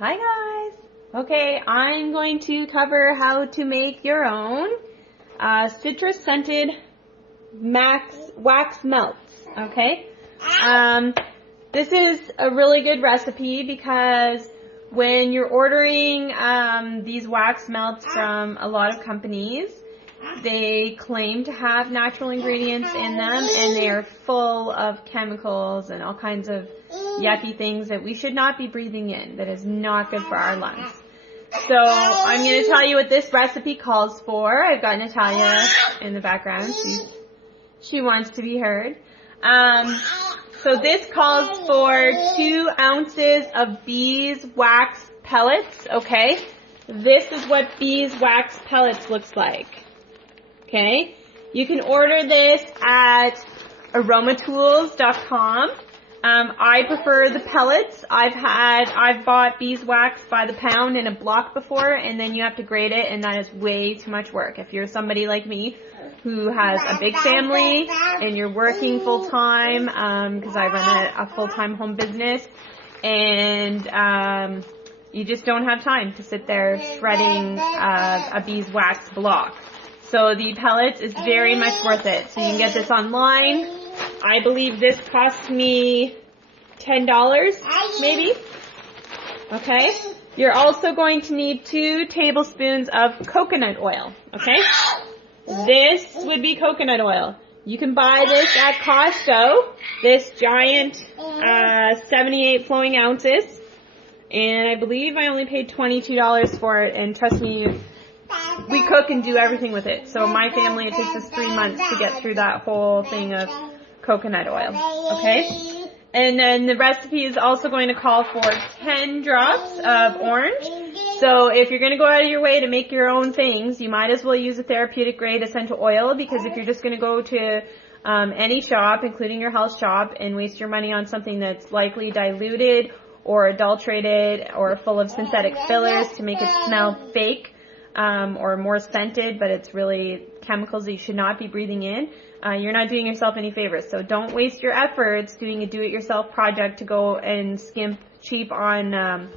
Hi guys! Okay, I'm going to cover how to make your own citrus scented wax melts, okay? This is a really good recipe because when you're ordering these wax melts from a lot of companies, they claim to have natural ingredients in them, and they are full of chemicals and all kinds of yucky things that we should not be breathing in. That is not good for our lungs. So I'm going to tell you what this recipe calls for. I've got Natalia in the background. She wants to be heard. So this calls for 2 ounces of beeswax pellets, okay? This is what beeswax pellets looks like. Okay, you can order this at aromatools.com. I prefer the pellets. I've bought beeswax by the pound in a block before, and then you have to grate it, and that is way too much work. If you're somebody like me who has a big family and you're working full time, because I run a full-time home business, and you just don't have time to sit there shredding a beeswax block. So the pellets is very much worth it. So you can get this online. I believe this cost me $10, maybe. Okay. You're also going to need 2 tablespoons of coconut oil. Okay. This would be coconut oil. You can buy this at Costco. This giant 78 flowing ounces. And I believe I only paid $22 for it. And trust me, we cook and do everything with it. So my family, it takes us 3 months to get through that whole thing of coconut oil. Okay? And then the recipe is also going to call for 10 drops of orange. So if you're going to go out of your way to make your own things, you might as well use a therapeutic grade essential oil, because if you're just going to go to any shop, including your health shop, and waste your money on something that's likely diluted or adulterated or full of synthetic fillers to make it smell fake, or more scented, but it's really chemicals that you should not be breathing in, you're not doing yourself any favors. So don't waste your efforts doing a do-it-yourself project to go and skimp cheap on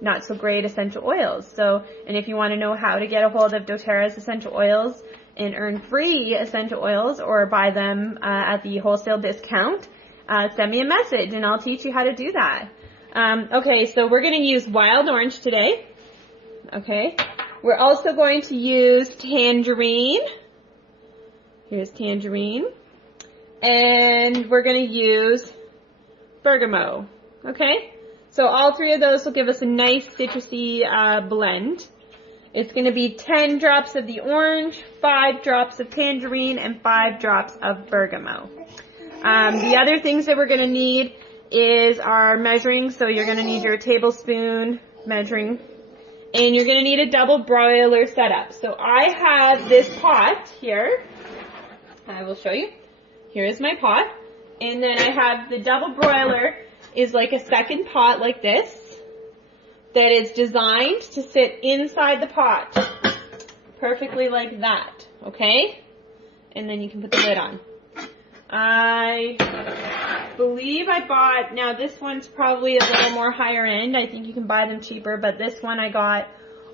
not so great essential oils. So, and if you want to know how to get a hold of doTERRA's essential oils and earn free essential oils or buy them at the wholesale discount, send me a message and I'll teach you how to do that. Okay, so we're going to use wild orange today. Okay. We're also going to use tangerine. Here's tangerine. And we're going to use bergamot. Okay? So all 3 of those will give us a nice citrusy blend. It's going to be 10 drops of the orange, 5 drops of tangerine, and 5 drops of bergamot. The other things that we're going to need is our measuring. So you're going to need your tablespoon measuring. And you're going to need a double broiler setup. So I have this pot here. I will show you. Here is my pot. And then I have the double broiler is like a second pot like this that is designed to sit inside the pot. Perfectly like that. Okay? And then you can put the lid on. I believe I bought, now this one's probably a little more higher end. I think you can buy them cheaper, but this one I got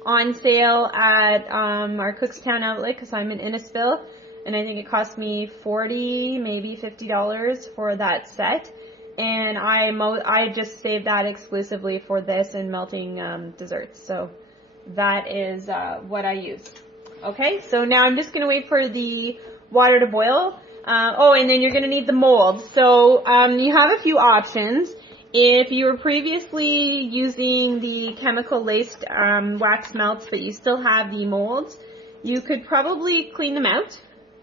on sale at our Cookstown outlet because I'm in Innisfil, and I think it cost me $40, maybe $50 for that set. And I just saved that exclusively for this and melting desserts. So that is what I use. Okay, so now I'm just going to wait for the water to boil. And then you're going to need the mold. So you have a few options. If you were previously using the chemical-laced wax melts but you still have the molds, you could probably clean them out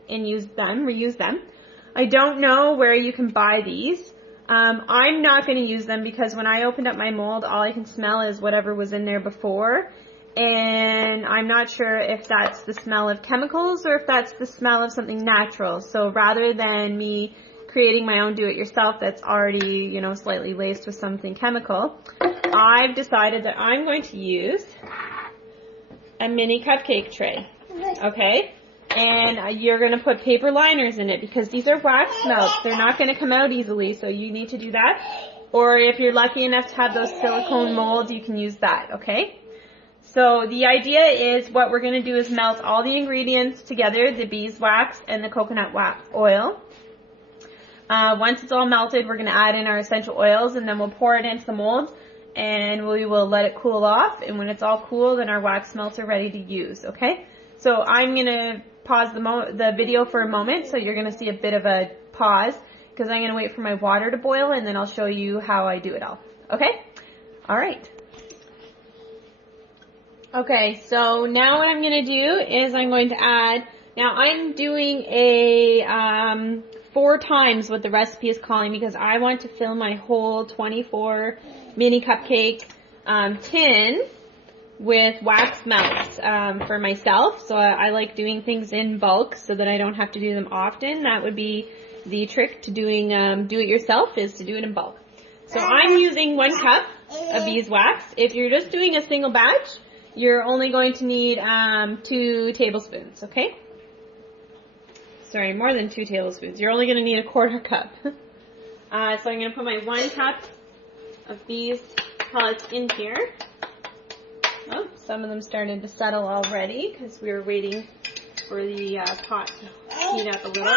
and reuse them. I don't know where you can buy these. I'm not going to use them because when I opened up my mold, all I can smell is whatever was in there before. And I'm not sure if that's the smell of chemicals or if that's the smell of something natural. So rather than me creating my own do-it-yourself that's already, slightly laced with something chemical, I've decided that I'm going to use a mini cupcake tray. Okay? And you're going to put paper liners in it because these are wax melts. They're not going to come out easily, so you need to do that. or if you're lucky enough to have those silicone molds, you can use that, okay? So the idea is what we're going to do is melt all the ingredients together, the beeswax and the coconut oil. Once it's all melted, we're going to add in our essential oils, and then we'll pour it into the molds, and we will let it cool off. And when it's all cool, then our wax melts are ready to use, okay? So I'm going to pause the video for a moment, so you're going to see a bit of a pause, because I'm going to wait for my water to boil, and then I'll show you how I do it all, okay? All right. Okay, so now what I'm going to do is I'm going to add, now I'm doing a 4 times what the recipe is calling, because I want to fill my whole 24 mini cupcake tin with wax melts for myself. So I like doing things in bulk so that I don't have to do them often. That would be the trick to doing do-it-yourself, is to do it in bulk. So I'm using 1 cup of beeswax. If you're just doing a single batch, you're only going to need 2 tablespoons, okay? Sorry, more than 2 tablespoons. You're only going to need a 1/4 cup. So I'm going to put my 1 cup of bees pellets in here. Oh, some of them started to settle already because we were waiting for the pot to heat up a little.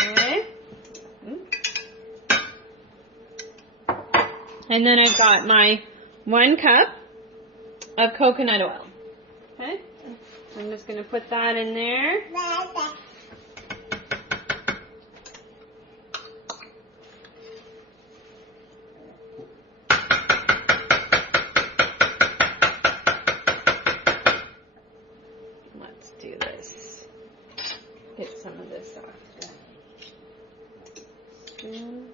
Okay. And then I've got my 1 cup of coconut oil. Okay, I'm just going to put that in there. Let's do this. Get some of this off. Spoon.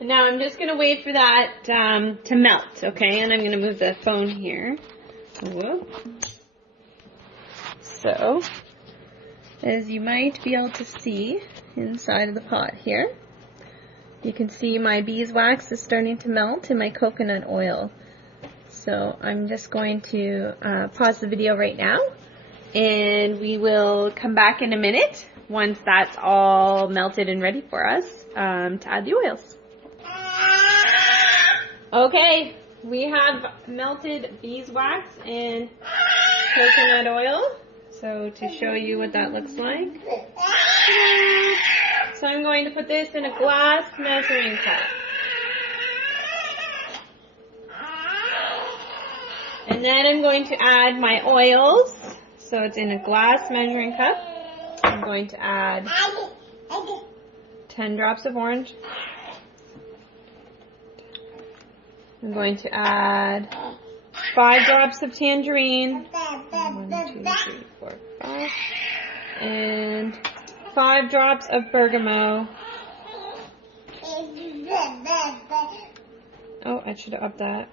And now I'm just going to wait for that to melt, okay? And I'm going to move the phone here. Whoop. So, as you might be able to see inside of the pot here, you can see my beeswax is starting to melt in my coconut oil. So I'm just going to pause the video right now, and we will come back in a minute once that's all melted and ready for us to add the oils. Okay, we have melted beeswax and coconut oil. So to show you what that looks like. So I'm going to put this in a glass measuring cup. And then I'm going to add my oils. So it's in a glass measuring cup. I'm going to add 10 drops of orange. I'm going to add 5 drops of tangerine. 1, 2, 3, 4, 5. And 5 drops of bergamot. Oh, I should have upped that.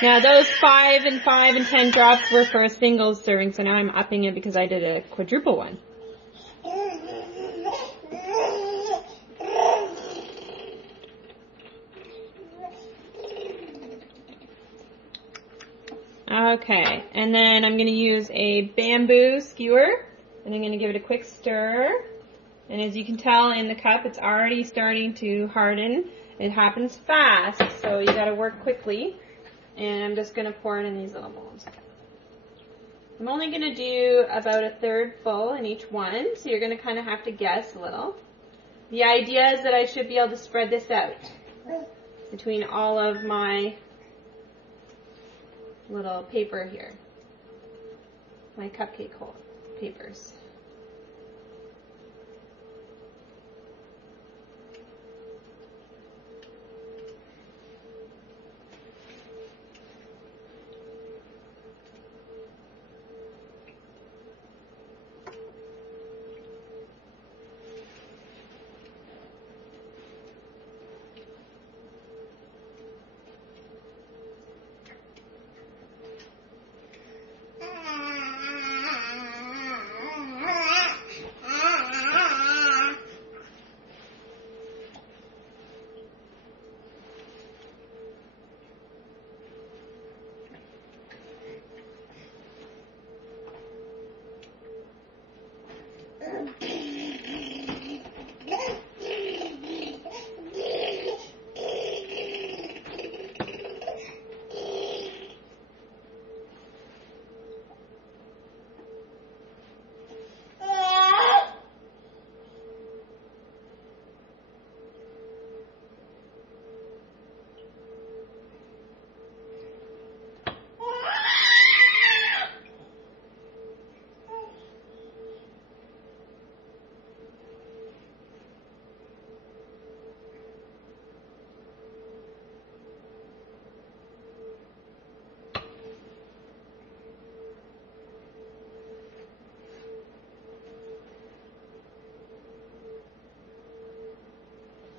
Now those 5 and 5 and 10 drops were for a single serving, so now I'm upping it because I did a quadruple one. Okay, and then I'm going to use a bamboo skewer, and I'm going to give it a quick stir. And as you can tell in the cup, it's already starting to harden. It happens fast, so you got to work quickly. And I'm just going to pour it in these little bowls. I'm only going to do about a 1/3 full in each one, so you're going to kind of have to guess a little. The idea is that I should be able to spread this out between all of my little paper here, my cupcake hole papers.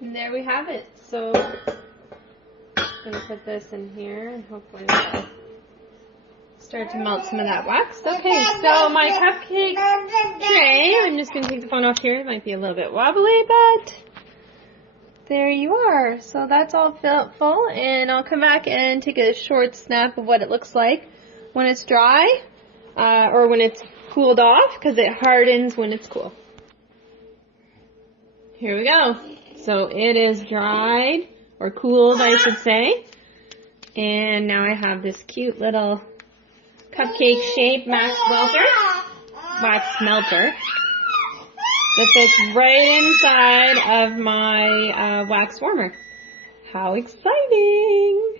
And there we have it. So I'm going to put this in here and hopefully it'll start to melt some of that wax. Okay, so my cupcake tray, I'm just going to take the phone off here. It might be a little bit wobbly, but there you are. So that's all full, and I'll come back and take a short snap of what it looks like when it's dry, or when it's cooled off, because it hardens when it's cool. Here we go. So it is dried, or cooled I should say, and now I have this cute little cupcake shaped wax melter that fits right inside of my wax warmer. How exciting!